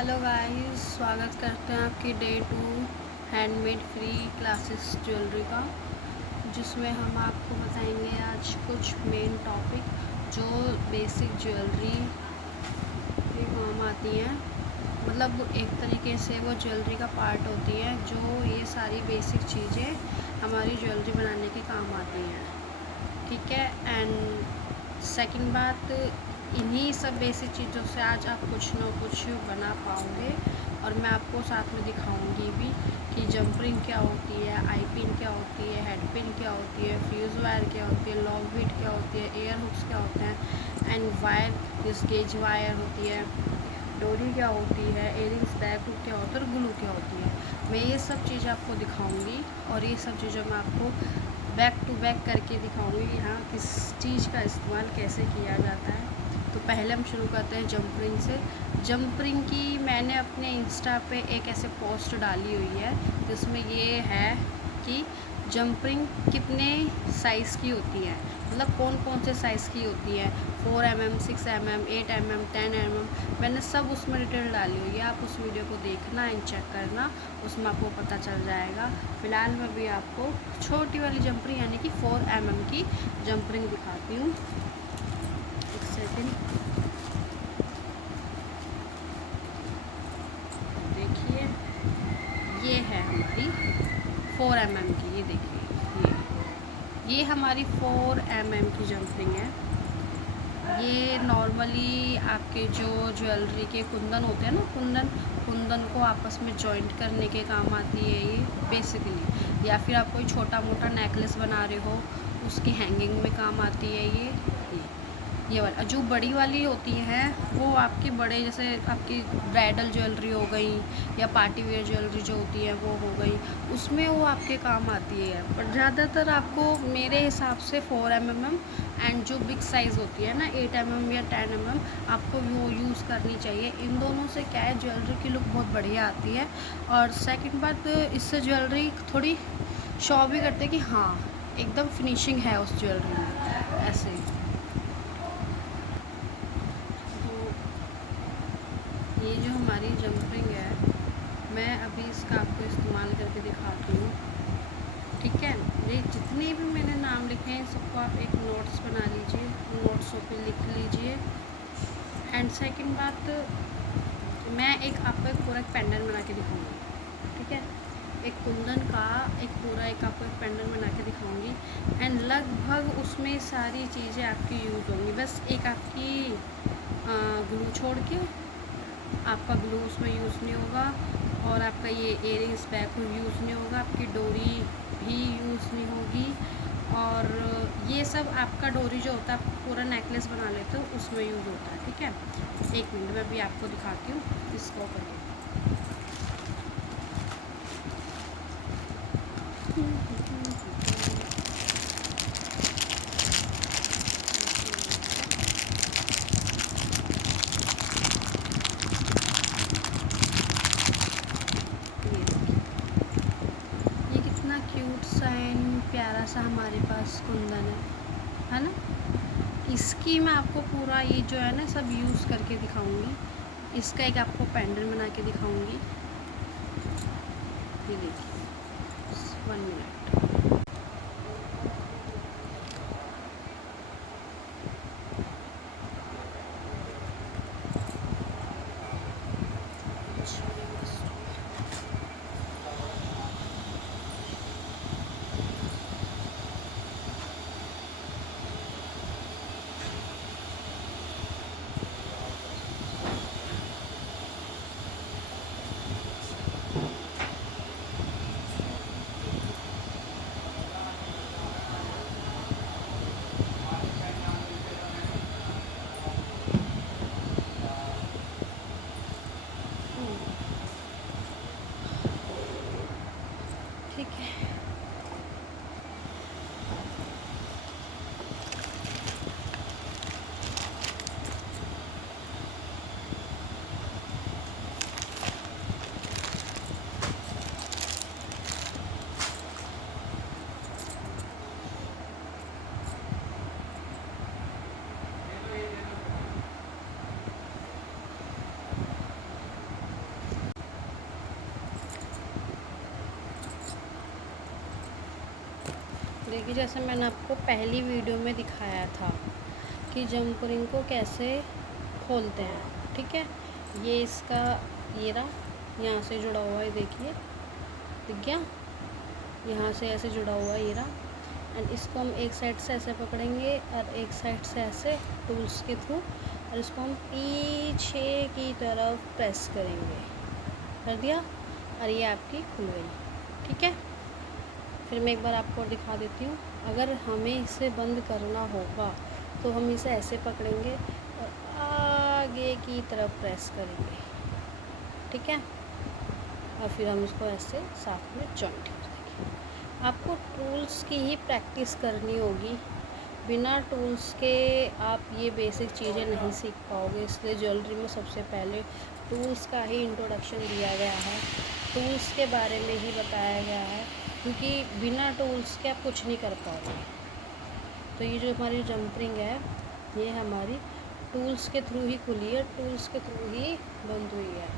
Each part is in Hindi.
हेलो गाइस, स्वागत करते हैं आपकी day 2 handmade free classes jewellery का, जिसमें हम आपको बताएंगे आज कुछ मेन टॉपिक जो बेसिक ज्वेलरी के काम आती हैं। मतलब एक तरीके से वो ज्वेलरी का पार्ट होती है जो ये सारी बेसिक चीज़ें हमारी ज्वेलरी बनाने के काम आती हैं। ठीक है। एंड सेकंड बात, इन्हीं सब बेसिक चीज़ों से आज आप कुछ ना कुछ बना पाओगे और मैं आपको साथ में दिखाऊंगी भी कि जंप रिंग क्या होती है, आई पिन क्या होती है, हेड पिन क्या होती है, फ्यूज़ वायर क्या होती है, लॉन्ग बीट क्या होती है, एयर हुक्स क्या होते हैं, एंड वायर जिस गेज वायर होती है, डोरी क्या होती है, एयरिंग्स बैक हुक क्या होता है और ग्लू क्या होती है। मैं ये सब चीज़ें आपको दिखाऊंगी और ये सब चीज़ें मैं आपको बैक टू बैक करके दिखाऊंगी यहाँ किस चीज़ का इस्तेमाल कैसे किया जाता है। तो पहले हम शुरू करते हैं जंप रिंग से। जंप रिंग की मैंने अपने इंस्टा पे एक ऐसे पोस्ट डाली हुई है जिसमें ये है कि जंप रिंग कितने साइज़ की होती है, मतलब कौन कौन से साइज़ की होती है, 4 mm, 6 mm, 8 mm, 10 mm। मैंने सब उसमें डिटेल डाली हुई है, आप उस वीडियो को देखना एंड चेक करना, उसमें आपको पता चल जाएगा। फ़िलहाल मैं भी आपको छोटी वाली जंप रिंग यानी कि 4 mm की जंप रिंग दिखाती हूँ। एक सेकेंड, देखिए ये है हमारी 4 mm की, ये देखिए ये हमारी 4 mm की जंप रिंग है। ये नॉर्मली आपके जो ज्वेलरी के कुंदन होते हैं ना, कुंदन को आपस में जॉइंट करने के काम आती है ये बेसिकली, या फिर आप कोई छोटा मोटा नेकलेस बना रहे हो उसकी हैंगिंग में काम आती है ये वाला। जो बड़ी वाली होती हैं वो आपकी बड़े, जैसे आपकी ब्राइडल ज्वेलरी हो गई या पार्टी वेयर ज्वेलरी जो होती है वो हो गई, उसमें वो आपके काम आती है। पर ज़्यादातर आपको मेरे हिसाब से 4 mm एंड जो बिग साइज़ होती है ना 8 mm या 10 mm, आपको वो यूज़ करनी चाहिए। इन दोनों से क्या है, ज्वेलरी की लुक बहुत बढ़िया आती है। और सेकंड बात, इससे ज्वेलरी थोड़ी शो भी करते हैं कि हाँ एकदम फिनिशिंग है उस ज्वेलरी में, ऐसे। ये जो हमारी जंप रिंग है, मैं अभी इसका आपको इस्तेमाल करके दिखाती हूँ। ठीक है। ये जितने भी मैंने नाम लिखे हैं सबको आप एक नोट्स बना लीजिए, नोट्सों पे लिख लीजिए। एंड सेकंड बात, मैं एक आपको एक पूरा पेंडेंट बना के दिखाऊंगी। ठीक है। एक कुंदन का एक आपको एक पेंडेंट बना के दिखाऊंगी एंड लगभग उसमें सारी चीज़ें आपकी यूज़ होंगी। बस एक आपकी ग्लू छोड़ के आपका ग्लू उसमें यूज़ नहीं होगा, और आपका ये इयरिंग्स बैक यूज़ नहीं होगा, आपकी डोरी भी यूज़ नहीं होगी, और ये सब आपका डोरी जो होता है आप पूरा नेकलेस बना लेते हो उसमें यूज़ होता है। ठीक है। एक मिनट में भी आपको दिखाती हूँ इसको करके। ये कितना क्यूट सा एंड प्यारा सा हमारे पास कुंदन है ना। इसकी मैं आपको पूरा ये जो है ना सब यूज़ करके दिखाऊंगी। इसका एक आपको पेंडेंट बना के दिखाऊंगी। ये देखिए, 1 मिनट। देखिए, जैसे मैंने आपको पहली वीडियो में दिखाया था कि जंप रिंग को कैसे खोलते हैं, ठीक है। ये इसका ये रहा, यहाँ से जुड़ा हुआ है, देखिए दिख गया, यहाँ से ऐसे जुड़ा हुआ है ये रहा। एंड इसको हम एक साइड से ऐसे पकड़ेंगे और एक साइड से ऐसे टूल्स के थ्रू, और इसको हम पीछे की तरफ प्रेस करेंगे। कर दिया, और ये आपकी खुल गई, ठीक है। फिर मैं एक बार आपको दिखा देती हूँ। अगर हमें इसे बंद करना होगा तो हम इसे ऐसे पकड़ेंगे और आगे की तरफ प्रेस करेंगे, ठीक है। और फिर हम इसको ऐसे साथ में जॉइंट कर देंगे। आपको टूल्स की ही प्रैक्टिस करनी होगी, बिना टूल्स के आप ये बेसिक चीज़ें नहीं सीख पाओगे। इसलिए ज्वेलरी में सबसे पहले टूल्स का ही इंट्रोडक्शन दिया गया है, टूल्स के बारे में ही बताया गया है, क्योंकि बिना टूल्स के आप कुछ नहीं कर पाओगे। तो ये जो हमारी जंप रिंग है, ये हमारी टूल्स के थ्रू ही खुली है, टूल्स के थ्रू ही बंद हुई है।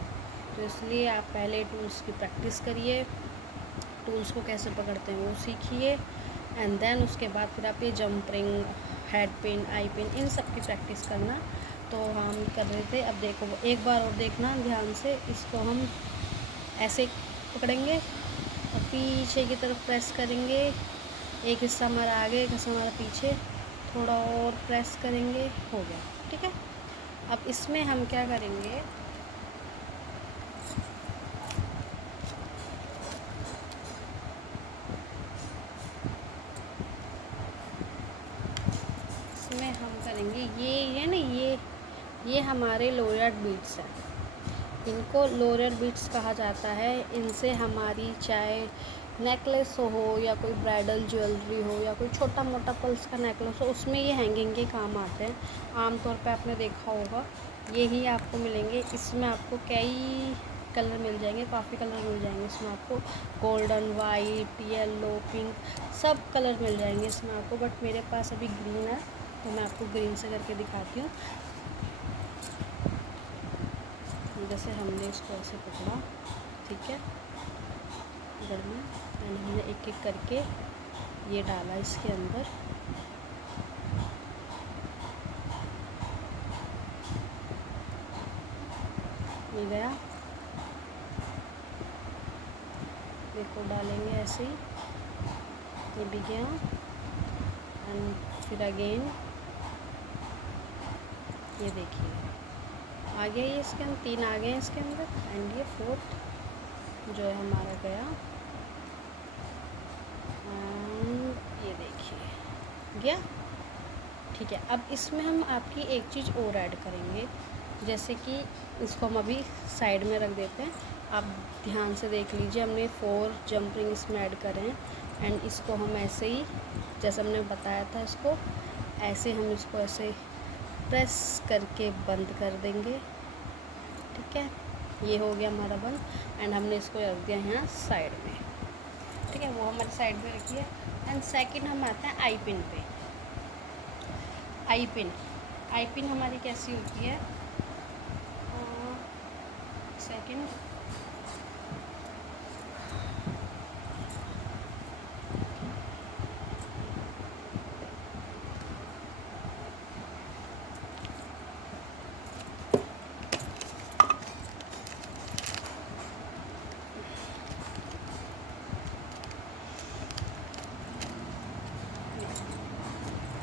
तो इसलिए आप पहले टूल्स की प्रैक्टिस करिए, टूल्स को कैसे पकड़ते हैं वो सीखिए, एंड देन उसके बाद फिर आप ये jump ring, head pin, eye pin, इन सब की प्रैक्टिस करना। तो हम कर रहे थे, अब देखो एक बार और देखना ध्यान से। इसको हम ऐसे पकड़ेंगे और पीछे की तरफ प्रेस करेंगे, एक हिस्सा हमारा आगे, एक हिस्सा हमारा पीछे, थोड़ा और प्रेस करेंगे, हो गया, ठीक है। अब इसमें हम क्या करेंगे, इसमें हम करेंगे ये है ना, ये हमारे लोयर बीड्स हैं। इनको लोयर बीड्स कहा जाता है। इनसे हमारी चाहे नेकलेस हो या कोई ब्राइडल ज्वेलरी हो या कोई छोटा मोटा पल्स का नेकलेस हो, उसमें ये हैंगिंग के काम आते हैं। आमतौर पे आपने देखा होगा, यही आपको मिलेंगे। इसमें आपको कई कलर मिल जाएंगे, काफ़ी कलर मिल जाएंगे इसमें आपको, गोल्डन, वाइट, येलो, पिंक, सब कलर मिल जाएंगे इसमें आपको। बट मेरे पास अभी ग्रीन है, तो मैं आपको ग्रीन से करके दिखाती हूँ। जैसे हमने इसको ऐसे पकड़ा, ठीक है, इधर में, एंड हमने एक एक करके ये डाला इसके अंदर, मिल गया। देखो डालेंगे ऐसे ही, ये भी गया, एंड फिर अगेन ये देखिए आ गया, ये इसके अंदर 3 आ गए इसके अंदर, एंड ये 4th जो है हमारा गया, एंड ये देखिए गया, ठीक है। अब इसमें हम आपकी एक चीज़ और ऐड करेंगे, जैसे कि इसको हम अभी साइड में रख देते हैं। आप ध्यान से देख लीजिए, हमने 4 जंप रिंग इसमें ऐड करे हैं, एंड इसको हम ऐसे ही, जैसे हमने बताया था, इसको ऐसे हम इसको ऐसे प्रेस करके बंद कर देंगे, ठीक है। ये हो गया हमारा बंद, एंड हमने इसको रख दिया यहाँ साइड में, ठीक है, वो हमारे साइड में रखिए। एंड सेकंड हम आते हैं आई पिन पे। आई पिन हमारी कैसी होती है, सेकंड,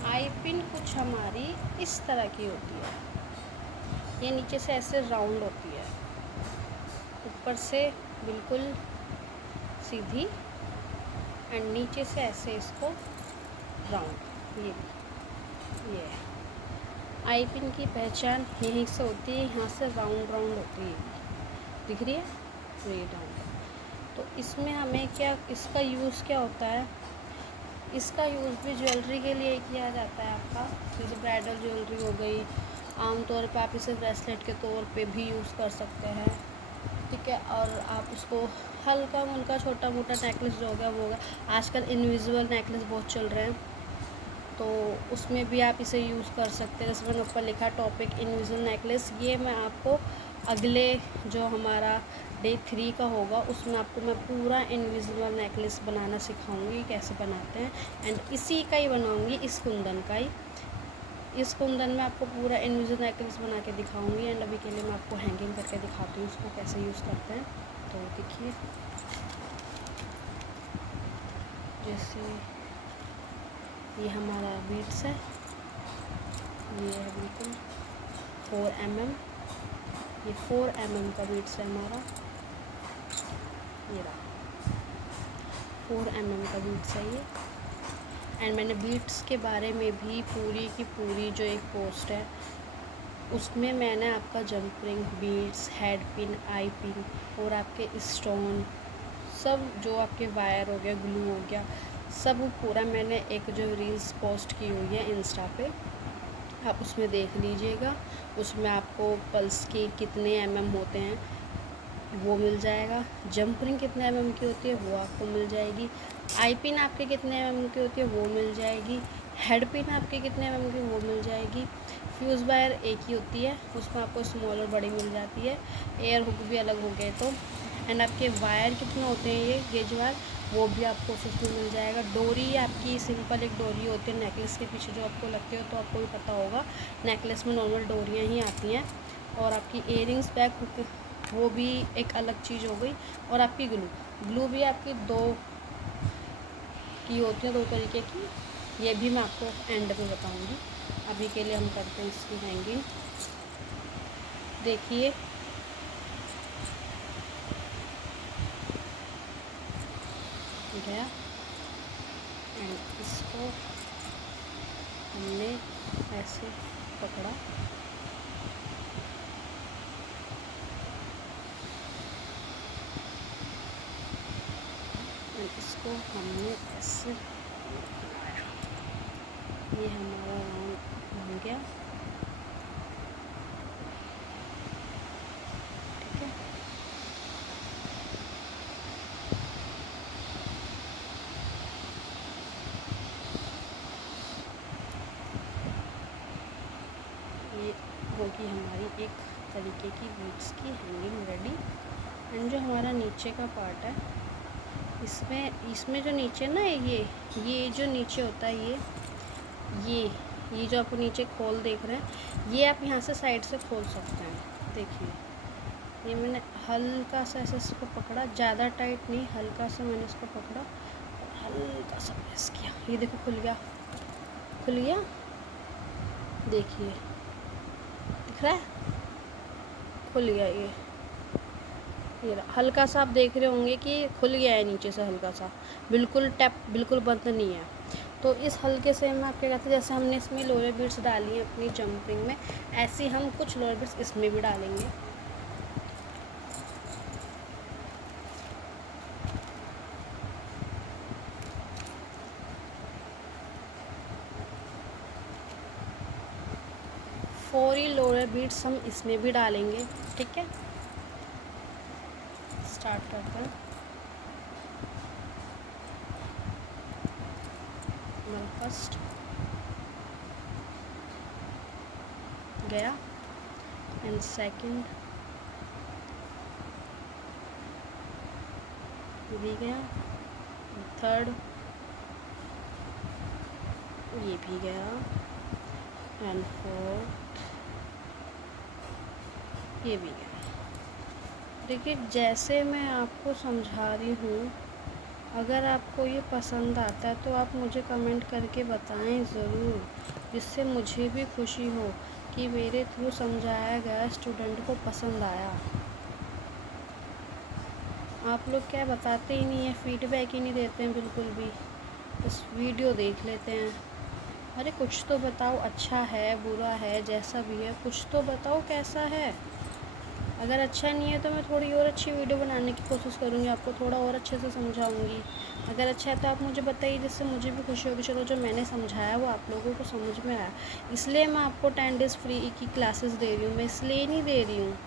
आई पिन कुछ हमारी इस तरह की होती है, ये नीचे से ऐसे राउंड होती है, ऊपर से बिल्कुल सीधी, एंड नीचे से ऐसे इसको राउंड। ये आई पिन की पहचान यहीं से होती है, यहाँ से राउंड राउंड होती है, दिख रही है, तो ये राउंड। तो इसमें हमें क्या, इसका यूज़ क्या होता है, इसका यूज़ भी ज्वेलरी के लिए किया जाता है आपका। जैसे ब्राइडल ज्वेलरी हो गई, आमतौर पे आप इसे ब्रेसलेट के तौर पे भी यूज़ कर सकते हैं, ठीक है। और आप उसको हल्का मुल्का छोटा मोटा नेकलेस जो हो गया वो होगा, आजकल इनविजिबल नेकलेस बहुत चल रहे हैं, तो उसमें भी आप इसे यूज़ कर सकते हैं। जैसे मैंने ऊपर लिखा टॉपिक इनविजिबल नेकलेस, ये मैं आपको अगले जो हमारा डे 3 का होगा, उसमें आपको मैं पूरा इनविजिबल नेकलेस बनाना सिखाऊंगी कैसे बनाते हैं। एंड इसी का ही बनाऊंगी, इस कुंदन का ही, इस कुंदन में आपको पूरा इनविजिबल नेकलेस बना के दिखाऊंगी। एंड अभी के लिए मैं आपको हैंगिंग करके दिखाती हूँ उसको कैसे यूज़ करते हैं। तो देखिए, जैसे ये हमारा बीट्स है, ये है बिल्कुल 4 mm, ये 4 mm का बीट्स है हमारा, ये रहा 4 mm का बीट्स है ये। एंड मैंने बीट्स के बारे में भी पूरी की पूरी जो एक पोस्ट है उसमें मैंने आपका jump ring, beads, head pin, eye pin और आपके स्टोन, सब जो आपके वायर हो गया, ग्लू हो गया, सब पूरा मैंने एक जो रील्स पोस्ट की हुई है इंस्टा पे, आप उसमें देख लीजिएगा। उसमें आपको पल्स के कितने mm होते हैं वो मिल जाएगा, जंप रिंग कितने mm की होती है वो आपको मिल जाएगी, आई पिन आपके कितने mm की होती है वो मिल जाएगी, हेड पिन आपके कितने mm की वो मिल जाएगी, फ्यूज़ वायर एक ही होती है, उसमें आपको स्मॉल और बड़ी मिल जाती है, एयर हुक भी अलग हो गए तो। एंड आपके वायर कितने होते हैं, ये गेज वायर, वो भी आपको उसमें मिल जाएगा। डोरी आपकी सिंपल एक डोरी होती है नेकलेस के पीछे जो आपको लगती है, तो आपको भी पता होगा नेकलेस में नॉर्मल डोरियाँ ही आती हैं। और आपकी इयरिंग्स बैक हुक, वो भी एक अलग चीज़ हो गई। और आपकी ग्लू भी आपकी 2 की होती है, 2 तरीके की, ये भी मैं आपको एंड में बताऊंगी। अभी के लिए हम करते हैं इसकी हैंगिंग। देखिए गया, एंड इसको हमने ऐसे पकड़ा, एंड इसको हमने ऐसे बनाया, ये हमारा राउंड बन गया। ठीक है, ये होगी हमारी एक तरीके की बीट्स की हैंगिंग रेडी। एंड जो हमारा नीचे का पार्ट है, इसमें जो नीचे ना ये जो नीचे होता है, ये जो आपको नीचे खोल देख रहे हैं, ये आप यहाँ से साइड से खोल सकते हैं। देखिए, ये मैंने हल्का सा ऐसे इसको पकड़ा, ज़्यादा टाइट नहीं, हल्का सा मैंने इसको पकड़ा और हल्का सा प्रेस किया, ये देखो खुल गया, खुल गया। देखिए दिख रहा है, खुल गया ये हल्का सा आप देख रहे होंगे कि खुल गया है नीचे से हल्का सा, बिल्कुल टैप बिल्कुल बंद नहीं है। तो इस हल्के से हम आप क्या कहते हैं, जैसे हमने इसमें लोअर बीट्स डाली हैं अपनी जंपिंग में, ऐसे हम कुछ लोअर बीट्स इसमें भी डालेंगे। फोरी लोअर बीट्स हम इसमें भी डालेंगे। ठीक है, स्टार्ट करते हैं। फर्स्ट गया, एंड सेकंड भी गया, थर्ड ये भी गया, एंड फोर्थ ये भी गया। देखिए, जैसे मैं आपको समझा रही हूँ, अगर आपको ये पसंद आता है तो आप मुझे कमेंट करके बताएं ज़रूर, जिससे मुझे भी खुशी हो कि मेरे थ्रू समझाया गया स्टूडेंट को पसंद आया। आप लोग क्या बताते ही नहीं है, फीडबैक ही नहीं देते हैं बिल्कुल भी, बस वीडियो देख लेते हैं। अरे कुछ तो बताओ, अच्छा है बुरा है जैसा भी है कुछ तो बताओ कैसा है। अगर अच्छा नहीं है तो मैं थोड़ी और अच्छी वीडियो बनाने की कोशिश करूँगी, आपको थोड़ा और अच्छे से समझाऊँगी। अगर अच्छा है तो आप मुझे बताइए, जिससे मुझे भी खुशी होगी, चलो जो मैंने समझाया वो आप लोगों को समझ में आया। इसलिए मैं आपको 10 डेज़ फ्री की क्लासेस दे रही हूँ, मैं इसलिए नहीं दे रही हूँ,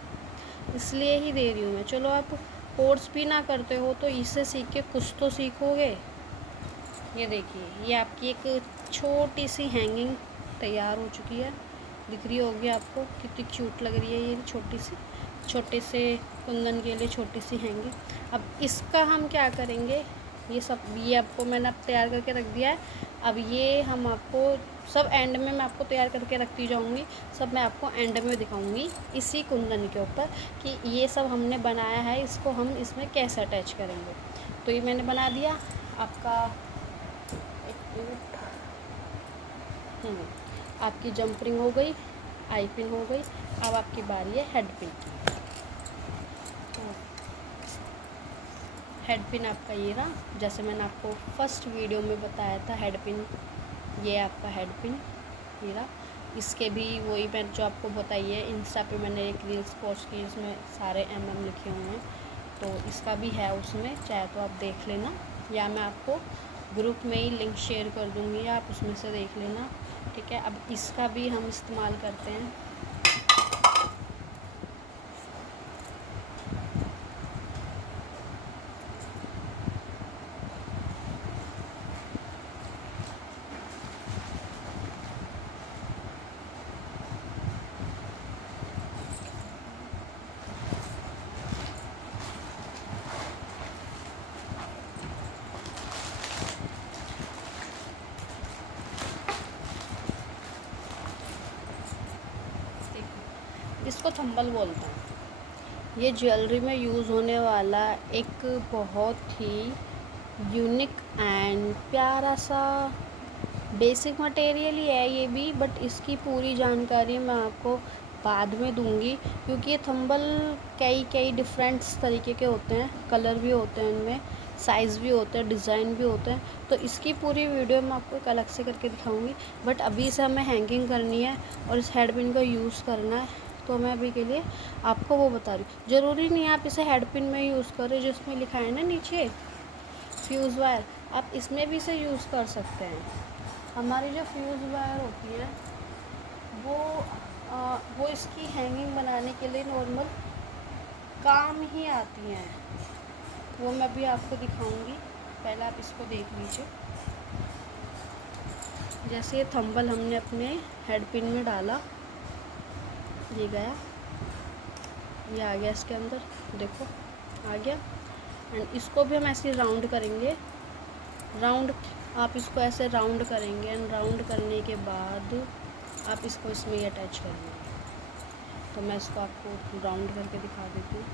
इसलिए ही दे रही हूँ मैं। चलो आप कोर्स भी ना करते हो तो इससे सीख के कुछ तो सीखोगे। ये देखिए, ये आपकी एक छोटी सी हैंगिंग तैयार हो चुकी है, दिख रही होगी आपको कितनी क्यूट लग रही है ये छोटी सी। छोटे से कुंदन के लिए छोटी सी हैंगिंग। अब इसका हम क्या करेंगे, ये आपको मैंने अब तैयार करके रख दिया है। अब ये हम आपको सब एंड में मैं आपको तैयार करके रखती जाऊंगी, सब मैं आपको एंड में दिखाऊंगी इसी कुंदन के ऊपर कि ये सब हमने बनाया है, इसको हम इसमें कैसे अटैच करेंगे। तो ये मैंने बना दिया आपका। एक मिनट, आपकी जंप रिंग हो गई, आई पिन हो गई। अब आपकी बारी है हेड पिन। हेड पिन आपका ये रहा, जैसे मैंने आपको फर्स्ट वीडियो में बताया था हेड पिन, ये आपका हेड पिन ये रहा। इसके भी वही मैं जो आपको बताई है, इंस्टा पे मैंने एक रील्स पोस्ट की, इसमें सारे लिखे हुए हैं, तो इसका भी है उसमें, चाहे तो आप देख लेना, या मैं आपको ग्रुप में ही लिंक शेयर कर दूँगी, आप उसमें से देख लेना, ठीक है। अब इसका भी हम इस्तेमाल करते हैं। इसको थंबल बोलते हैं। ये ज्वेलरी में यूज़ होने वाला एक बहुत ही यूनिक एंड प्यारा सा बेसिक मटेरियल ही है ये भी, बट इसकी पूरी जानकारी मैं आपको बाद में दूंगी, क्योंकि ये थंबल कई डिफरेंट तरीके के होते हैं, कलर भी होते हैं इनमें, साइज़ भी होते हैं, डिज़ाइन भी होते हैं, तो इसकी पूरी वीडियो मैं आपको एक अलग से करके दिखाऊंगी। बट अभी से हमें हैंगिंग करनी है और इस हेड पिन का यूज़ करना है, तो मैं अभी के लिए आपको वो बता रही हूँ। ज़रूरी नहीं आप इसे हेड पिन में यूज़ करें, जिसमें लिखा है ना नीचे फ्यूज़ वायर, आप इसमें भी इसे यूज़ कर सकते हैं। हमारी जो फ्यूज़ वायर होती है वो इसकी हैंगिंग बनाने के लिए नॉर्मल काम ही आती हैं, वो मैं भी आपको दिखाऊंगी। पहले आप इसको देख लीजिए। जैसे ये थंबल हमने अपने हेड पिन में डाला, ये गया, ये आ गया इसके अंदर, देखो आ गया। एंड इसको भी हम ऐसे राउंड करेंगे, राउंड आप इसको ऐसे राउंड करेंगे, एंड राउंड करने के बाद आप इसको इसमें ही अटैच करेंगे। तो मैं इसको आपको राउंड करके दिखा देती हूँ।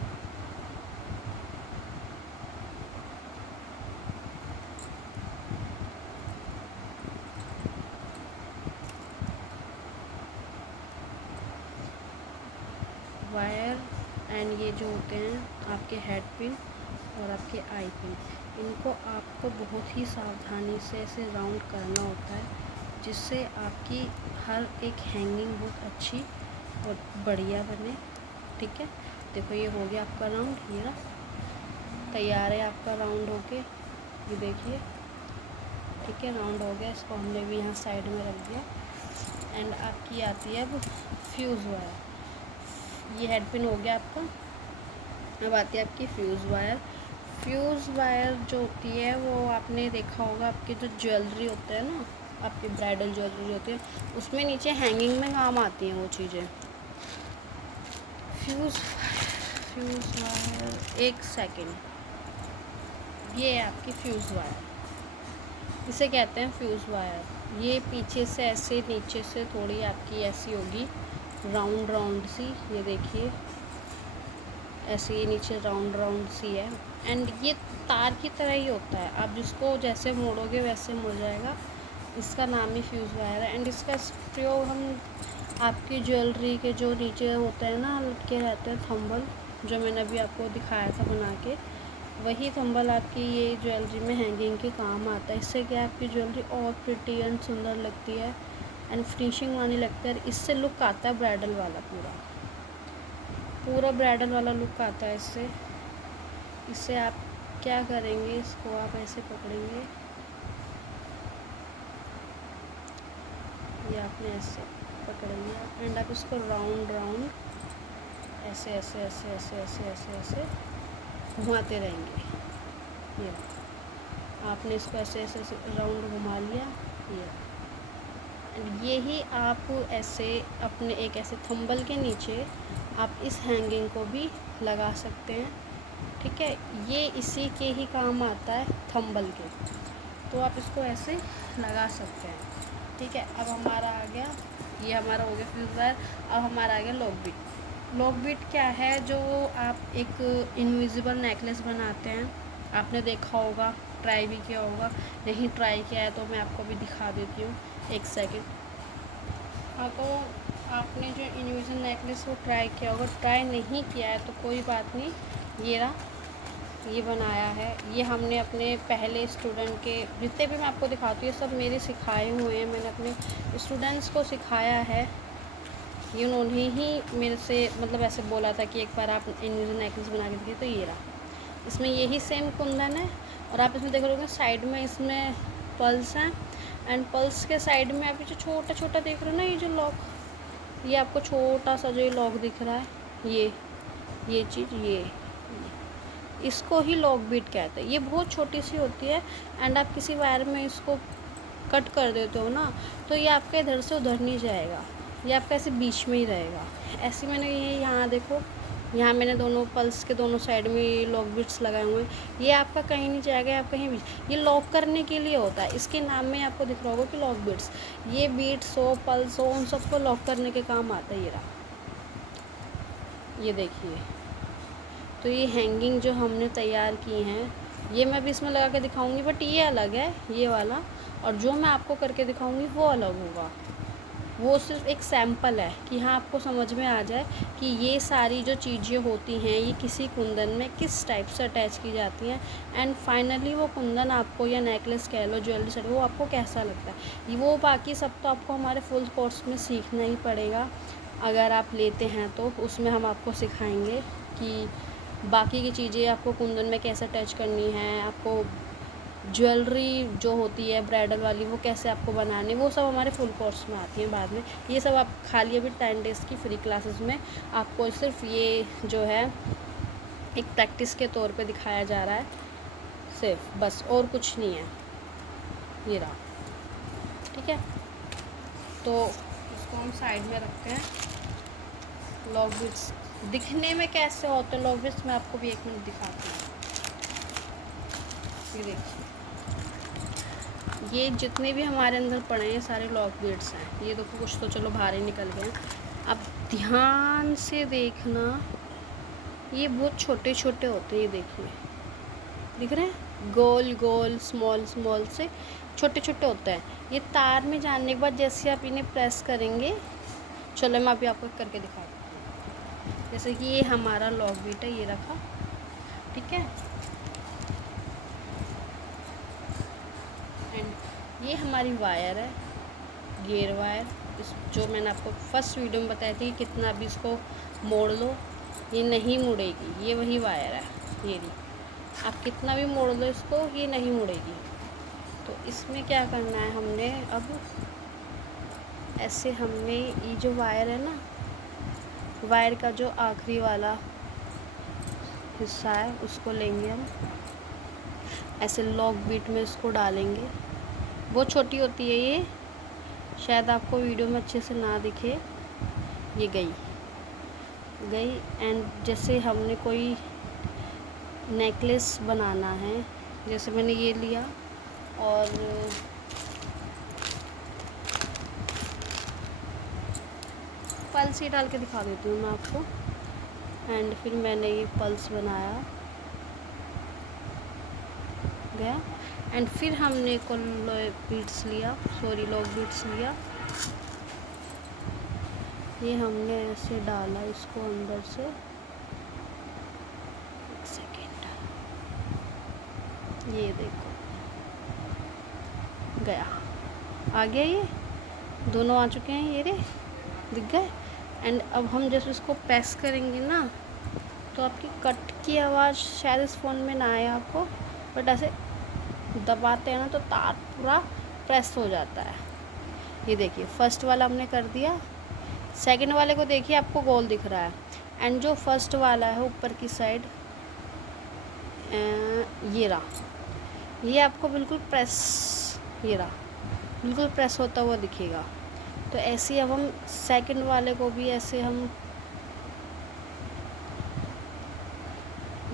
वायर एंड ये जो होते हैं आपके हेड पिन और आपके आई पिन, इनको आपको बहुत ही सावधानी से ऐसे राउंड करना होता है, जिससे आपकी हर एक हैंगिंग बहुत अच्छी और बढ़िया बने, ठीक है। देखो ये हो गया आपका राउंड, ये रहा, तैयार है आपका राउंड होके, ये देखिए, ठीक है, राउंड हो गया। इसको हमने भी यहाँ साइड में रख दिया। एंड आपकी आती है अब फ्यूज़ वायर, ये हेड पिन हो गया आपका। अब आती है आपकी फ्यूज़ वायर। फ्यूज़ वायर जो होती है वो आपने देखा होगा, आपकी जो ज्वेलरी होते हैं ना, आपकी ब्राइडल ज्वेलरी होती है, उसमें नीचे हैंगिंग में काम आती हैं वो चीज़ें। फ्यूज़ वायर, एक सेकेंड, ये है आपकी फ्यूज़ वायर, इसे कहते हैं फ्यूज़ वायर। ये पीछे से ऐसे, नीचे से थोड़ी आपकी ऐसी होगी, राउंड सी, ये देखिए ऐसे, ये नीचे राउंड सी है। एंड ये तार की तरह ही होता है, आप जिसको जैसे मोड़ोगे वैसे मुड़ जाएगा। इसका नाम ही फ्यूज़ वायर है। एंड इसका प्रयोग हम आपकी ज्वेलरी के जो नीचे होते हैं ना, लटके रहते हैं थंबल, जो मैंने अभी आपको दिखाया था बना के, वही थंबल आपकी ये ज्वेलरी में हैंगिंग के काम आता है। इससे क्या आपकी ज्वेलरी और प्रिटी एंड सुंदर लगती है एंड फिनिशिंग आने लगता है। इससे लुक आता है ब्राइडल वाला, पूरा ब्राइडल वाला लुक आता है इससे। इससे आप क्या करेंगे, इसको आप ऐसे पकड़ेंगे, ये आपने ऐसे पकड़ेंगे, एंड आप इसको राउंड ऐसे ऐसे ऐसे ऐसे ऐसे ऐसे ऐसे घुमाते रहेंगे। ये आपने इसको ऐसे ऐसे राउंड घुमा लिया, ये ही आप ऐसे अपने एक ऐसे थंबल के नीचे आप इस हैंगिंग को भी लगा सकते हैं। ठीक है, ये इसी के ही काम आता है, थंबल के। तो आप इसको ऐसे लगा सकते हैं। ठीक है, अब हमारा आ गया, ये हमारा हो गया फ्यूज़ वायर। अब हमारा आ गया लॉक बीट। लॉक बीट क्या है? जो आप एक इनविजिबल नेकलेस बनाते हैं, आपने देखा होगा, ट्राई भी किया होगा। नहीं ट्राई किया है तो मैं आपको भी दिखा देती हूँ, एक सेकेंड। हाँ, तो आपने जो इनविजिबल नेकलेस वो ट्राई किया होगा, ट्राई नहीं किया है तो कोई बात नहीं। ये रहा, ये बनाया है, ये हमने अपने पहले स्टूडेंट के, जितने भी मैं आपको दिखाती हूँ सब मेरे सिखाए हुए हैं, मैंने अपने स्टूडेंट्स को सिखाया है। ये उन्होंने ही मेरे से मतलब ऐसे बोला था कि एक बार आप इनविजिबल नेकलेस बना के देखिए। तो ये रहा, इसमें यही सेम कुंदन है, और आप इसमें देख रहे होंगे साइड में इसमें पल्स हैं, एंड पल्स के साइड में आप जो छोटा छोटा देख रहे हो ना, ये जो लॉक, ये आपको छोटा सा जो ये लॉक दिख रहा है, ये चीज़, ये इसको ही लॉक बीट कहते हैं। ये बहुत छोटी सी होती है, एंड आप किसी वायर में इसको कट कर देते हो ना, तो ये आपके इधर से उधर नहीं जाएगा, ये आपका ऐसे बीच में ही रहेगा। ऐसे मैंने ये यहाँ देखो, यहाँ मैंने दोनों पल्स के दोनों साइड में ये लॉक बीट्स लगाए हुए हैं, ये आपका कहीं नहीं जाएगा, आप कहीं भी, ये लॉक करने के लिए होता है। इसके नाम में आपको दिख रहा होगा कि लॉक बीट्स, ये बीट्स हो, पल्स हो, उन सबको लॉक करने के काम आता है। ये रहा, ये देखिए। तो ये हैंगिंग जो हमने तैयार की हैं, ये मैं भी इसमें लगा के दिखाऊंगी, बट ये अलग है, ये वाला, और जो मैं आपको करके दिखाऊंगी वो अलग होगा। वो सिर्फ एक सैम्पल है कि हाँ आपको समझ में आ जाए कि ये सारी जो चीज़ें होती हैं ये किसी कुंदन में किस टाइप से अटैच की जाती हैं, एंड फाइनली वो कुंदन आपको, या नेकलेस कह लो, ज्वेलरी सेट, वो आपको कैसा लगता है। वो बाकी सब तो आपको हमारे फुल कोर्स में सीखना ही पड़ेगा, अगर आप लेते हैं तो उसमें हम आपको सिखाएंगे कि बाकी की चीज़ें आपको कुंदन में कैसे अटैच करनी है, आपको ज्वेलरी जो होती है ब्राइडल वाली वो कैसे आपको बनानी, वो सब हमारे फुल कोर्स में आती हैं बाद में। ये सब आप खाली अभी 10 डेज़ की फ्री क्लासेस में आपको सिर्फ ये जो है एक प्रैक्टिस के तौर पे दिखाया जा रहा है, सिर्फ, बस, और कुछ नहीं है। ये रहा, ठीक है। तो इसको हम साइड में रखते हैं। लॉक बीट्स दिखने में कैसे होते हैं लॉक बीट्स, मैं आपको भी एक मिनट दिखाती हूँ। ये देखिए, ये जितने भी हमारे अंदर पड़े हैं सारे लॉक बीट्स हैं। ये देखो, कुछ तो चलो बाहर ही निकल गए। अब ध्यान से देखना, ये बहुत छोटे छोटे होते हैं, ये देखिए, दिख रहे हैं, गोल गोल स्मॉल स्मॉल से छोटे छोटे होते हैं। ये तार में जाने के बाद जैसे आप इन्हें प्रेस करेंगे, चलो मैं अभी आपको करके दिखाती हूँ। जैसे कि ये हमारा लॉक बीट है, ये रखा, ठीक है, एंड ये हमारी वायर है, गियर वायर, इस जो मैंने आपको फर्स्ट वीडियो में बताई थी कि कितना भी इसको मोड़ लो ये नहीं मुड़ेगी, ये वही वायर है, ये भी आप कितना भी मोड़ लो इसको ये नहीं मुड़ेगी। तो इसमें क्या करना है हमने, अब ऐसे हमने ये जो वायर है ना, वायर का जो आखिरी वाला हिस्सा है उसको लेंगे हम, ऐसे लॉक बीट में इसको डालेंगे। बहुत छोटी होती है ये, शायद आपको वीडियो में अच्छे से ना दिखे। ये गई, एंड जैसे हमने कोई नेकलेस बनाना है, जैसे मैंने ये लिया और पल्स ही डाल के दिखा देती हूँ मैं आपको, एंड फिर मैंने ये पल्स बनाया गया, एंड फिर हमने को बीट्स लिया, सॉरी लॉक बीट्स लिया, ये हमने ऐसे डाला इसको अंदर से, एक सेकेंड, ये देखो गया, आ गया, ये दोनों आ चुके हैं, ये रे दिख गए। एंड अब हम जैसे इसको प्रेस करेंगे ना, तो आपकी कट की आवाज़ शायद इस फ़ोन में ना आए आपको, बट ऐसे दबाते हैं ना तो तार पूरा प्रेस हो जाता है। ये देखिए, फर्स्ट वाला हमने कर दिया, सेकंड वाले को देखिए आपको गोल दिख रहा है, एंड जो फर्स्ट वाला है ऊपर की साइड, ये रहा, ये आपको बिल्कुल प्रेस, ये रहा, बिल्कुल प्रेस होता हुआ दिखेगा। तो ऐसे अब हम सेकंड वाले को भी ऐसे हम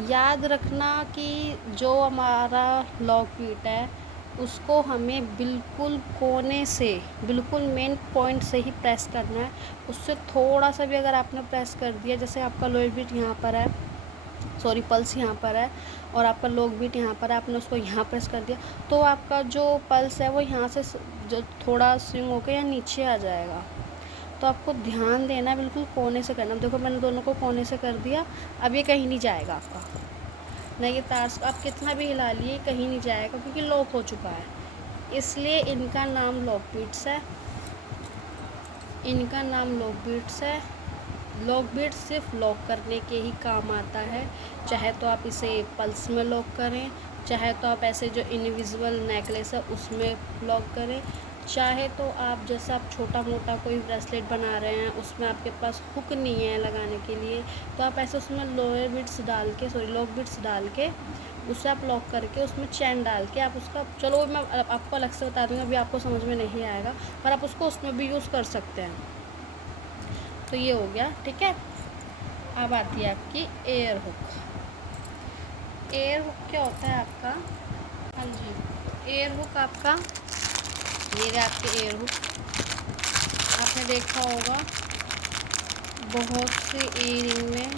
याद रखना कि जो हमारा लॉक बीट है उसको हमें बिल्कुल कोने से, बिल्कुल मेन पॉइंट से ही प्रेस करना है। उससे थोड़ा सा भी अगर आपने प्रेस कर दिया, जैसे आपका लोअर बीट यहाँ पर है, सॉरी पल्स यहाँ पर है और आपका लॉक बीट यहाँ पर है, आपने उसको यहाँ प्रेस कर दिया तो आपका जो पल्स है वो यहाँ से जो थोड़ा स्विंग होकर या नीचे आ जाएगा। तो आपको ध्यान देना है, बिल्कुल कोने से करना। देखो मैंने दोनों को कोने से कर दिया, अब ये कहीं नहीं जाएगा आपका, ना ये तार आप कितना भी हिला लिए कहीं नहीं जाएगा क्योंकि लॉक हो चुका है। इसलिए इनका नाम लॉक बीट्स है, इनका नाम लॉक बीट्स है। लॉक बीट सिर्फ लॉक करने के ही काम आता है, चाहे तो आप इसे पल्स में लॉक करें, चाहे तो आप ऐसे जो इनविजिबल नेकलेस है उसमें लॉक करें, चाहे तो आप जैसे आप छोटा मोटा कोई ब्रेसलेट बना रहे हैं उसमें आपके पास हुक नहीं है लगाने के लिए, तो आप ऐसे उसमें लोअर बीट्स डाल के, सॉरी लॉक बीट्स डाल के उससे आप लॉक करके उसमें चैन डाल के आप उसका, चलो मैं आपको अलग से बता दूँगी, अभी आपको समझ में नहीं आएगा, पर आप उसको उसमें भी यूज़ कर सकते हैं। तो ये हो गया, ठीक है। अब आती है आपकी एयर हुक। एयर हुक क्या होता है आपका, हाँ जी, एयर हुक आपका, ये रहे आपके एयर हुक। आपने देखा होगा बहुत से एयरिंग में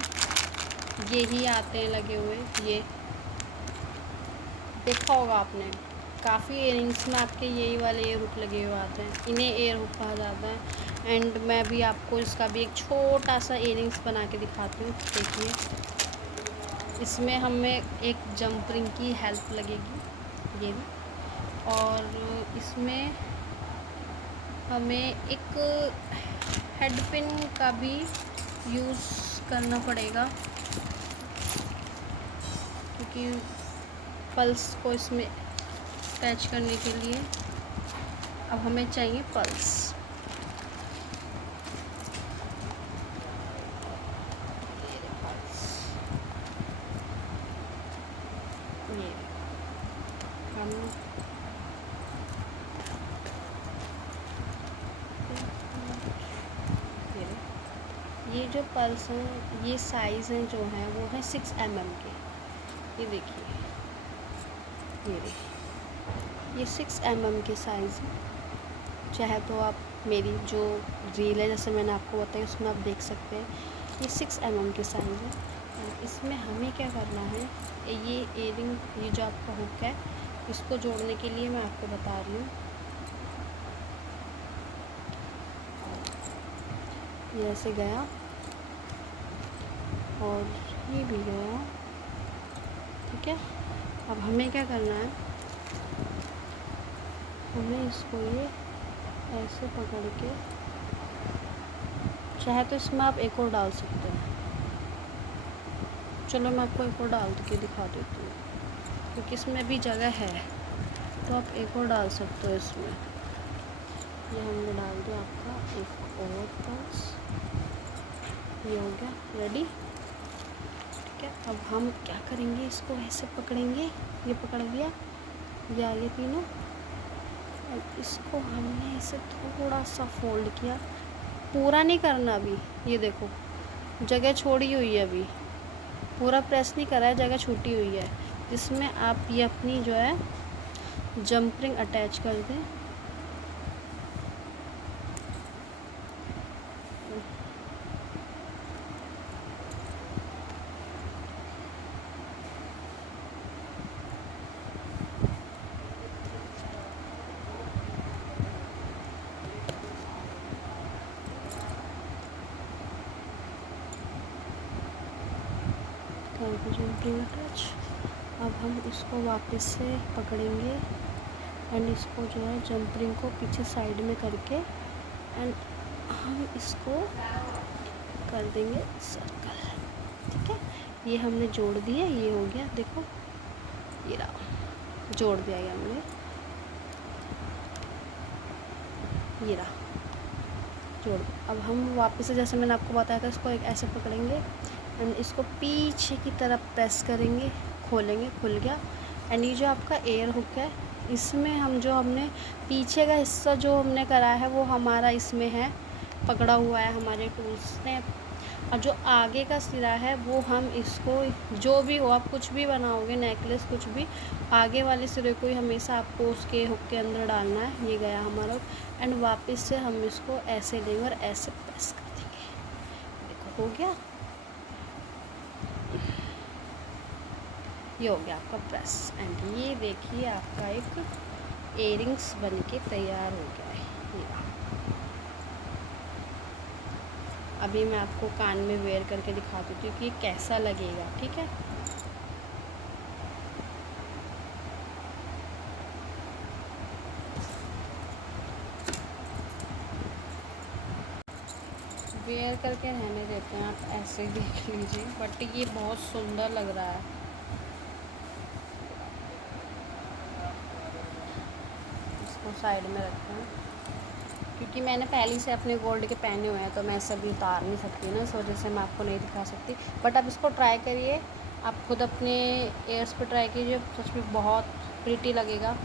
यही आते हैं लगे हुए, ये देखा होगा आपने, काफ़ी एयरिंग्स में आपके यही वाले एयर हुक लगे हुए आते हैं, इन्हें एयर हुक कहा जाता है। एंड मैं भी आपको इसका भी एक छोटा सा एयरिंग्स बना के दिखाती हूँ, देखिए। इसमें हमें एक जंप रिंग की हेल्प लगेगी, ये भी, और इसमें हमें एक हेड पिन का भी यूज़ करना पड़ेगा क्योंकि पल्स को इसमें अटैच करने के लिए अब हमें चाहिए पल्स। ये हम ये जो पल्स हैं, ये साइज़ हैं जो हैं वो है 6 mm के। ये देखिए, ये देखिए, ये 6 mm के साइज़ है। चाहे तो आप मेरी जो रील है जैसे मैंने आपको बताया उसमें आप देख सकते हैं, ये 6 mm के साइज़ है। इसमें हमें क्या करना है, ये एयरिंग, ये जो आपका हुक है इसको जोड़ने के लिए मैं आपको बता रही हूँ। ये ऐसे गया और ये भी गया, ठीक है। अब हमें क्या करना है, हमें इसको ये ऐसे पकड़ के, चाहे तो इसमें आप एक और डाल सकते हैं, चलो मैं आपको एक और डाल के दिखा देती हूँ क्योंकि इसमें भी जगह है, तो आप एक और डाल सकते हो इसमें। ये हमने डाल दिया आपका एक और पल्स, ये हो गया रेडी, ठीक है। अब हम क्या करेंगे, इसको ऐसे पकड़ेंगे, ये पकड़ लिया, ये आगे तीनों, अब इसको हमने इसे थोड़ा सा फोल्ड किया, पूरा नहीं करना अभी, ये देखो जगह छोड़ी हुई है, अभी पूरा प्रेस नहीं करा है, जगह छूटी हुई है, जिसमें आप ये अपनी जो है जंप रिंग अटैच कर दें। Jumping attach. अब हम इसको वापस से पकड़ेंगे एंड इसको जो है जंप रिंग को पीछे साइड में करके एंड हम इसको कर देंगे सर्कल, ठीक है। ये हमने जोड़ दिया, ये हो गया, देखो ये रहा, जोड़ दिया ये हमने, ये रहा जोड़। अब हम वापस से जैसे मैंने आपको बताया था, इसको एक ऐसे पकड़ेंगे एंड इसको पीछे की तरफ प्रेस करेंगे, खोलेंगे, खुल गया। एंड ये जो आपका एयर हुक है, इसमें हम जो हमने पीछे का हिस्सा जो हमने करा है वो हमारा इसमें है, पकड़ा हुआ है हमारे टूल्स ने। और जो आगे का सिरा है वो हम इसको, जो भी हो आप कुछ भी बनाओगे नेकलेस कुछ भी, आगे वाले सिरे को ही हमेशा आपको उसके हुक के अंदर डालना है। ये गया हमारा, एंड वापस से हम इसको ऐसे लेंगे और ऐसे प्रेस कर देंगे। देखो हो गया, ये हो गया आपका प्रेस। एंड ये देखिए आपका एक इयरिंग्स बन के तैयार हो गया है। ये अभी मैं आपको कान में वेयर करके दिखा देती हूँ कि ये कैसा लगेगा, ठीक है। वेयर करके रहने देते हैं, आप ऐसे देख लीजिए, बट ये बहुत सुंदर लग रहा है। इसको साइड में रखते हैं, क्योंकि मैंने पहले से अपने गोल्ड के पहने हुए हैं तो मैं सभी उतार नहीं सकती ना, इस वजह से मैं आपको नहीं दिखा सकती। बट आप इसको ट्राई करिए, आप खुद अपने एयर्स पे ट्राई कीजिए, सच में बहुत प्रिटी लगेगा।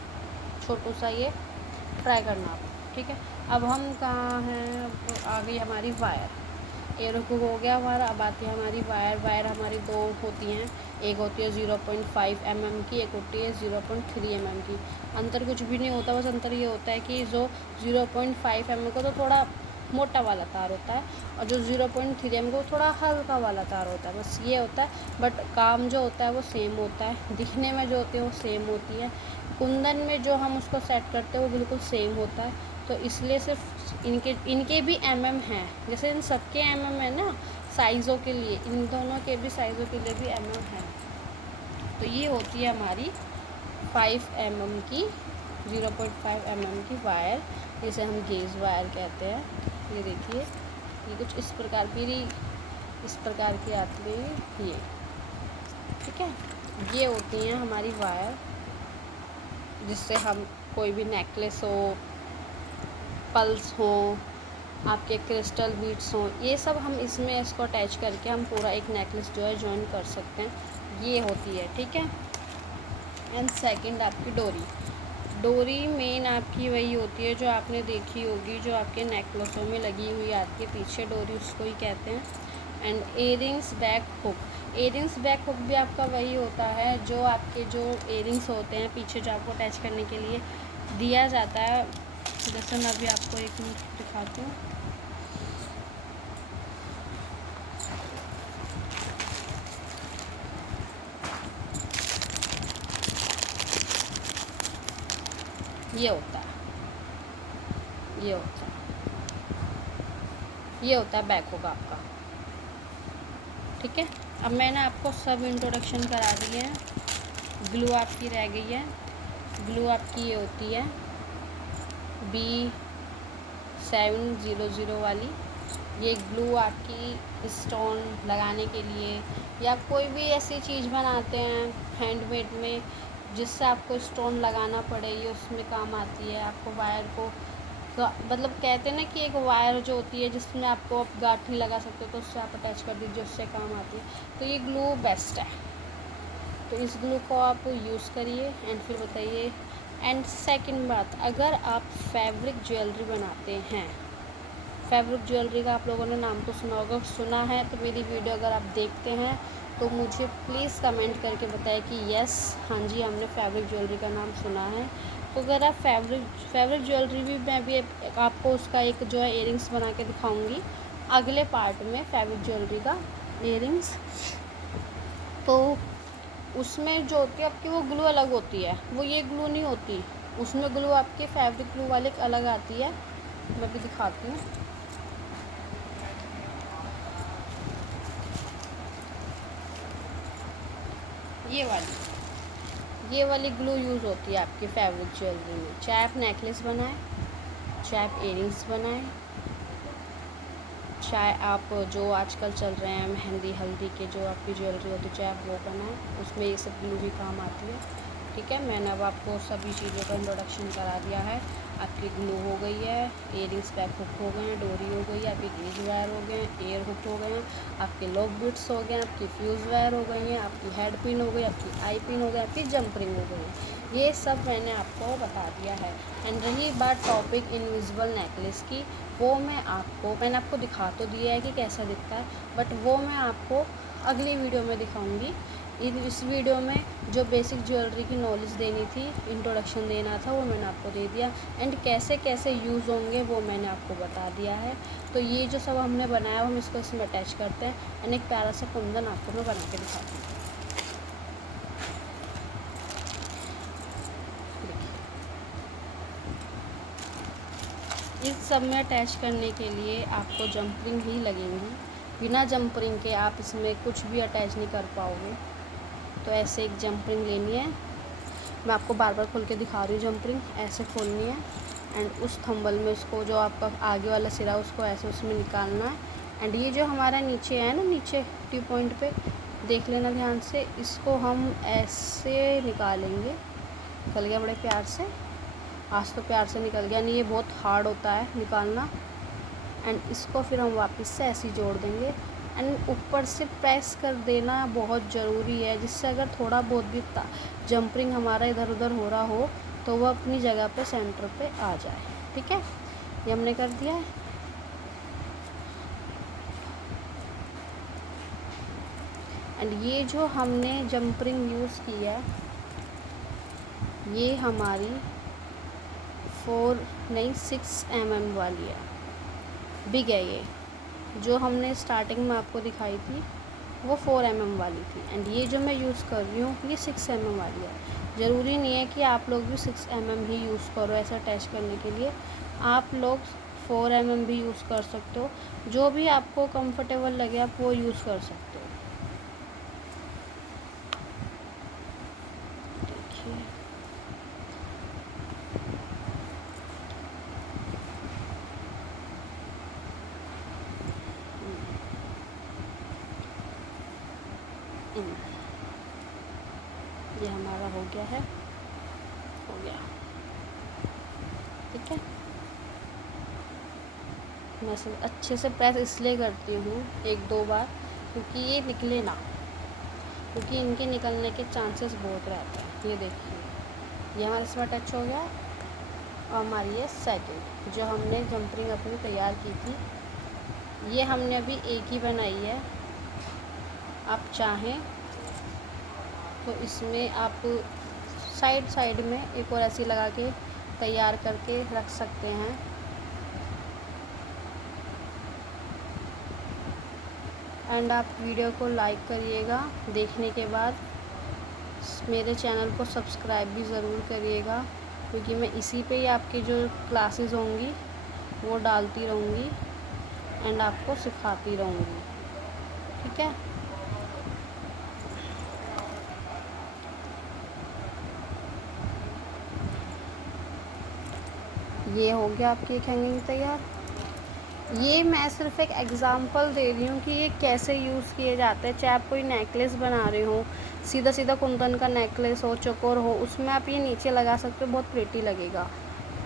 छोटू सा ये ट्राई करना आप, ठीक है। अब हम कहाँ हैं, तो आ गई हमारी वायर। एयर हुक हो गया हमारा। अब आती है हमारी वायर। वायर हमारी दो होती हैं, एक होती है 0.5 mm की, एक होती है 0.3 mm की। अंतर कुछ भी नहीं होता, बस अंतर ये होता है कि जो 0.5 mm का तो थोड़ा मोटा वाला तार होता है, और जो 0.3 mm को थोड़ा हल्का वाला तार होता है, बस ये होता है। बट काम जो होता है वो सेम होता है, दिखने में जो होती है वो सेम होती है, कुंदन में जो हम उसको सेट करते हैं वो बिल्कुल सेम होता है। तो इसलिए सिर्फ इनके भी हैं, जैसे इन सबके है ना साइज़ों के लिए, इन दोनों के भी साइज़ों के लिए भी है। तो ये होती है हमारी 5 mm की, 0.5 mm की वायर, जिसे हम गेज वायर कहते हैं। ये देखिए, ये कुछ इस प्रकार की आती है ये, ठीक है। ये होती हैं हमारी वायर, जिससे हम कोई भी नेकलेस हो, पल्स हो, आपके क्रिस्टल बीड्स हों, ये सब हम इसमें इसको अटैच करके हम पूरा एक नेकलेस जो है जॉइन कर सकते हैं। ये होती है, ठीक है। एंड सेकंड आपकी डोरी। डोरी मेन आपकी वही होती है जो आपने देखी होगी, जो आपके नेकलेसों में लगी हुई आती है पीछे, डोरी उसको ही कहते हैं। And earrings back hook. Earrings back hook भी आपका वही होता है, जो आपके जो इयरिंग्स होते हैं पीछे जो आपको अटैच करने के लिए दिया जाता है। जैसे मैं अभी आपको एक मिनट दिखाती हूँ। ये होता है, ये होता है बैक हुक आपका, ठीक है। अब मैंने आपको सब इंट्रोडक्शन करा दिए हैं। ग्लू आपकी रह गई है। ग्लू आपकी ये होती है B700 वाली। ये ग्लू आपकी स्टोन लगाने के लिए, या कोई भी ऐसी चीज़ बनाते हैं हैंडमेड में जिससे आपको स्टोन लगाना पड़े, ये उसमें काम आती है। आपको वायर को मतलब कहते हैं ना कि एक वायर जो होती है जिसमें आपको आप गांठी लगा सकते हो, तो उससे आप अटैच कर दीजिए, उससे काम आती है। तो ये ग्लू बेस्ट है, तो इस ग्लू को आप यूज़ करिए एंड फिर बताइए। एंड सेकंड बात, अगर आप फैब्रिक ज्वेलरी बनाते हैं, फैब्रिक ज्वेलरी का आप लोगों ने नाम तो सुना होगा, सुना है तो मेरी वीडियो अगर आप देखते हैं तो मुझे प्लीज़ कमेंट करके बताएं कि यस हाँ जी हमने फैब्रिक ज्वेलरी का नाम सुना है। तो अगर आप फैब्रिक ज्वेलरी भी, मैं भी आपको उसका एक जो है इयरिंग्स बना के दिखाऊंगी अगले पार्ट में, फैब्रिक ज्वेलरी का इयरिंग्स। तो उसमें जो होती है आपकी वो ग्लू अलग होती है, वो ये ग्लू नहीं होती, उसमें ग्लू आपकी फैब्रिक ग्लू वाली अलग आती है। मैं भी दिखाती हूँ। ये वाली ग्लू यूज़ होती है आपकी फैब्रिक ज्वेलरी में, चाहे आप नेकलेस बनाएं, चाहे आप इयरिंग्स बनाएं, चाहे आप जो आजकल चल रहे हैं मेहंदी हल्दी के जो आपकी ज्वेलरी होती है, चाहे आप वो बनाएं, उसमें ये सब ग्लू भी काम आती है, ठीक है। मैंने अब आपको सभी चीज़ों का इंट्रोडक्शन करा दिया है। आपकी ग्लू हो गई है, इयरिंग्स बैक हुक हो गए हैं, डोरी हो गई है, आपके गेज वायर हो गए हैं, एयर हुक हो गए हैं, आपके लॉक बिट्स हो गए हैं, आपकी फ्यूज़ वायर हो गई हैं, आपकी हेड पिन हो गई, आपकी आई पिन हो गई, आपकी जंप रिंग हो गई। ये सब मैंने आपको बता दिया है। एंड रही बात टॉपिक इनविजिबल नेकलेस की, वो मैंने आपको दिखा तो दिया है कि कैसा दिखता है, बट वो मैं आपको अगली वीडियो में दिखाऊंगी। इस वीडियो में जो बेसिक ज्वेलरी की नॉलेज देनी थी, इंट्रोडक्शन देना था, वो मैंने आपको दे दिया। एंड कैसे कैसे यूज़ होंगे वो मैंने आपको बता दिया है। तो ये जो सब हमने बनाया हम इसको इसमें अटैच करते हैं। एंड एक प्यारा सा कुंदन आपको मैं बना के दिखाती हूँ। इस सब में अटैच करने के लिए आपको जंप रिंग ही लगेंगी। बिना जंप रिंग के आप इसमें कुछ भी अटैच नहीं कर पाओगे। तो ऐसे एक जंप रिंग लेनी है, मैं आपको बार बार खोल के दिखा रही हूँ। जंप रिंग ऐसे खोलनी है एंड उस थंबल में उसको जो आपका आगे वाला सिरा उसको ऐसे उसमें निकालना है। एंड ये जो हमारा नीचे है ना, नीचे टी पॉइंट पे देख लेना ध्यान से, इसको हम ऐसे निकालेंगे। निकल गया बड़े प्यार से, आज तो प्यार से निकल गया, नहीं ये बहुत हार्ड होता है निकालना। एंड इसको फिर हम वापस से ऐसे ही जोड़ देंगे। एंड ऊपर से प्रेस कर देना बहुत ज़रूरी है, जिससे अगर थोड़ा बहुत भी जंपरिंग हमारा इधर उधर हो रहा हो तो वह अपनी जगह पे सेंटर पे आ जाए। ठीक है, ये हमने कर दिया है। एंड ये जो हमने जंपरिंग यूज़ की है, ये हमारी 6 mm वाली है, बिग है ये। जो हमने स्टार्टिंग में आपको दिखाई थी वो 4 mm वाली थी। एंड ये जो मैं यूज़ कर रही हूँ ये 6 mm वाली है। ज़रूरी नहीं है कि आप लोग भी 6 mm ही यूज़ करो ऐसा अटैच करने के लिए, आप लोग 4 mm भी यूज़ कर सकते हो। जो भी आपको कंफर्टेबल लगे आप वो यूज़ कर सकते हो। देखिए ये हमारा हो गया है, हो गया। ठीक है, मैं सब अच्छे से प्रेस इसलिए करती हूँ 1-2 बार क्योंकि ये निकले ना, क्योंकि इनके निकलने के चांसेस बहुत रहते हैं। ये देखिए ये हमारे इसमें टच हो गया। और हमारी ये सेकंड जो हमने जंपरिंग अपनी तैयार की थी, ये हमने अभी एक ही बनाई है। आप चाहें तो इसमें आप साइड साइड में एक और ऐसी लगा के तैयार करके रख सकते हैं। एंड आप वीडियो को लाइक करिएगा, देखने के बाद मेरे चैनल को सब्सक्राइब भी ज़रूर करिएगा, क्योंकि मैं इसी पे ही आपकी जो क्लासेस होंगी वो डालती रहूँगी एंड आपको सिखाती रहूँगी। ठीक है, ये हो गया आपकी एक हैंगिंग तैयार। ये मैं सिर्फ एक एग्ज़ाम्पल दे रही हूँ कि ये कैसे यूज़ किए जाते हैं। चाहे आप कोई नेकलेस बना रहे हो, सीधा सीधा कुंदन का नेकलेस हो, चकोर हो, उसमें आप ये नीचे लगा सकते हो, बहुत प्रिटी लगेगा।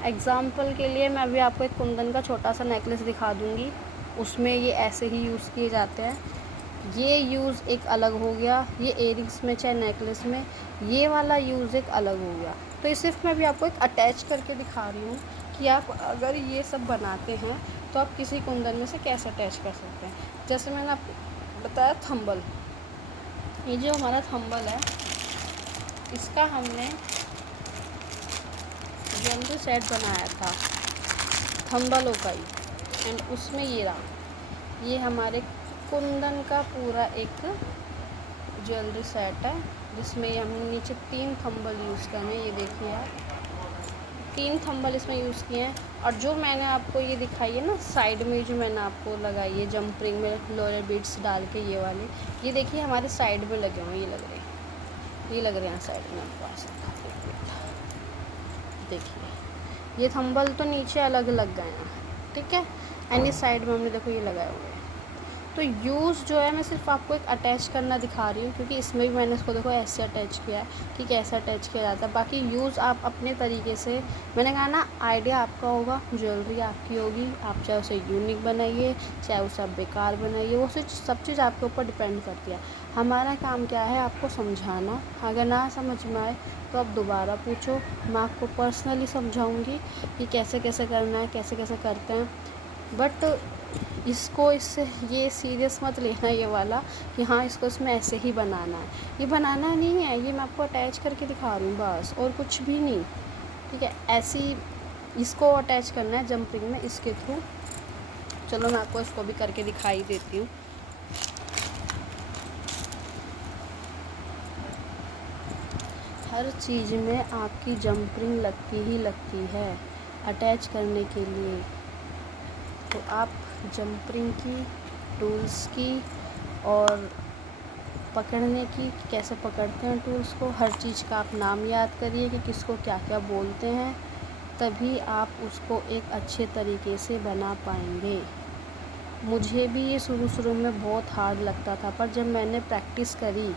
एग्ज़ाम्पल के लिए मैं अभी आपको एक कुंदन का छोटा सा नेकलेस दिखा दूँगी, उसमें ये ऐसे ही यूज़ किए जाते हैं। ये यूज़ एक अलग हो गया, ये इयरिंग्स में चाहे नेकलेस में ये वाला यूज़ एक अलग हो गया। तो ये सिर्फ मैं भी आपको एक अटैच करके दिखा रही हूँ कि आप अगर ये सब बनाते हैं तो आप किसी कुंदन में से कैसे अटैच कर सकते हैं। जैसे मैंने आपको बताया थंबल, ये जो हमारा थंबल है इसका हमने ज्वेलरी सेट बनाया था थंबलों का ही। एंड उसमें ये रहा, ये हमारे कुंदन का पूरा एक ज्वेलरी सेट है, जिसमें हमने नीचे 3 थंबल यूज़ करने। ये देखिए आप 3 थंबल इसमें यूज़ किए हैं। और जो मैंने आपको ये दिखाई है ना साइड में, जो मैंने आपको लगाई है जंपरिंग में लोअर बीड्स डाल के, ये वाले ये देखिए हमारे साइड में लगे हुए, ये लग रहे हैं, ये लग रहे हैं साइड में। आपको ऐसा देखिए ये थंबल तो नीचे अलग लग गए हैं। ठीक है, एंड इस साइड में हमने देखो ये लगाए हुए हैं। तो यूज़ जो है मैं सिर्फ आपको एक अटैच करना दिखा रही हूँ, क्योंकि इसमें भी मैंने इसको देखो ऐसे अटैच किया है कि कैसे अटैच किया जाता है। बाकी यूज़ आप अपने तरीके से, मैंने कहा ना, आइडिया आपका होगा, ज्वेलरी आपकी होगी, आप चाहे उसे यूनिक बनाइए, चाहे उसे आप बेकार बनाइए, वो सब चीज़ आपके ऊपर डिपेंड करती है। हमारा काम क्या है, आपको समझाना। अगर ना समझ में आए तो आप दोबारा पूछो, मैं आपको पर्सनली समझाऊँगी कि कैसे कैसे करना है, कैसे कैसे करते हैं। बट इससे ये सीरियस मत लेना ये वाला कि हाँ इसको इसमें ऐसे ही बनाना है। ये बनाना नहीं है, ये मैं आपको अटैच करके दिखा रही हूँ बस, और कुछ भी नहीं। ठीक है, ऐसी इसको अटैच करना है जंप रिंग में इसके थ्रू। चलो मैं आपको इसको भी करके दिखाई देती हूँ। हर चीज़ में आपकी जंप रिंग लगती ही लगती है अटैच करने के लिए। तो आप जंप रिंग की, टूल्स की और पकड़ने की, कैसे पकड़ते हैं टूल्स को, हर चीज़ का आप नाम याद करिए कि किसको क्या क्या बोलते हैं, तभी आप उसको एक अच्छे तरीके से बना पाएंगे। मुझे भी ये शुरू में बहुत हार्ड लगता था, पर जब मैंने प्रैक्टिस करी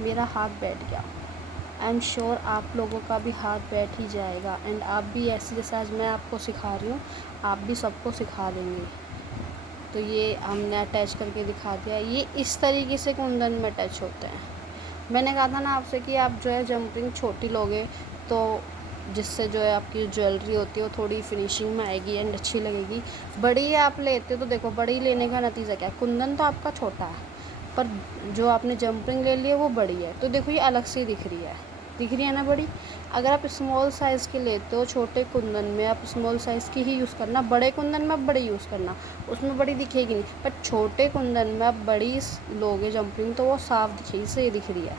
मेरा हाथ बैठ गया। आई एम श्योर आप लोगों का भी हाथ बैठ ही जाएगा, एंड आप भी ऐसे जैसे आज मैं आपको सिखा रही हूँ, आप भी सबको सिखा देंगे। तो ये हमने अटैच करके दिखा दिया। ये इस तरीके से कुंदन में अटैच होते हैं। मैंने कहा था ना आपसे कि आप जो है जंपिंग छोटी लोगे तो जिससे जो है आपकी ज्वेलरी होती है वो थोड़ी फिनिशिंग में आएगी एंड अच्छी लगेगी। बड़ी आप लेते हो तो देखो, बड़ी लेने का नतीजा क्या है, कुंदन तो आपका छोटा है पर जो आपने जंपिंग ले ली है वो बड़ी है। तो देखो ये अलग से दिख रही है ना बड़ी। अगर आप स्मॉल साइज़ के लेते हो छोटे कुंदन में, आप स्मॉल साइज़ की ही यूज़ करना। बड़े कुंदन में आप बड़ी यूज़ करना, उसमें बड़ी दिखेगी नहीं। पर छोटे कुंदन में आप बड़ी लोगे जंपिंग तो वो साफ दिखेगी, से दिख रही है।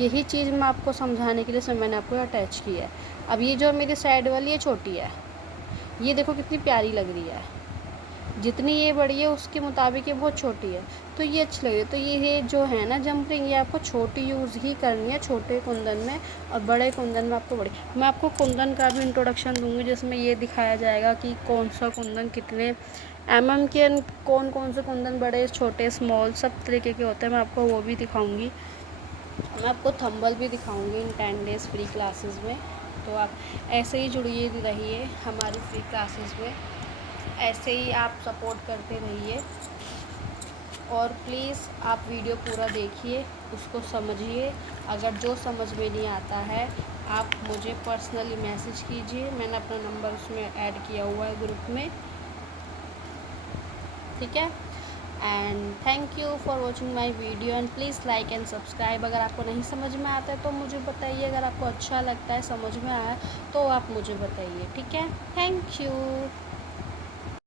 यही चीज़ मैं आपको समझाने के लिए मैंने आपको अटैच की है। अब ये जो मेरी साइड वाली है छोटी है, ये देखो कितनी प्यारी लग रही है। जितनी ये बड़ी है उसके मुताबिक ये बहुत छोटी है, तो ये अच्छी लग रही है। तो ये जो है ना जंपिंग, ये आपको छोटी यूज़ ही करनी है छोटे कुंदन में, और बड़े कुंदन में आपको बड़ी। मैं आपको कुंदन का भी इंट्रोडक्शन दूंगी जिसमें ये दिखाया जाएगा कि कौन सा कुंदन कितने के, कौन कौन से कुंदन बड़े छोटे स्मॉल सब तरीके के होते हैं, मैं आपको वो भी दिखाऊँगी। मैं आपको थंबल भी दिखाऊंगी इन 10 डेज़ फ्री क्लासेस में। तो आप ऐसे ही जुड़िए रहिए हमारी फ्री क्लासेस में, ऐसे ही आप सपोर्ट करते रहिए। और प्लीज़ आप वीडियो पूरा देखिए, उसको समझिए। अगर जो समझ में नहीं आता है आप मुझे पर्सनली मैसेज कीजिए, मैंने अपना नंबर उसमें ऐड किया हुआ है ग्रुप में। ठीक है, and thank you for watching my video, and please like and subscribe. अगर आपको नहीं समझ में आता है तो मुझे बताइए, अगर आपको अच्छा लगता है, समझ में आया तो आप मुझे बताइए। ठीक है, थैंक यू।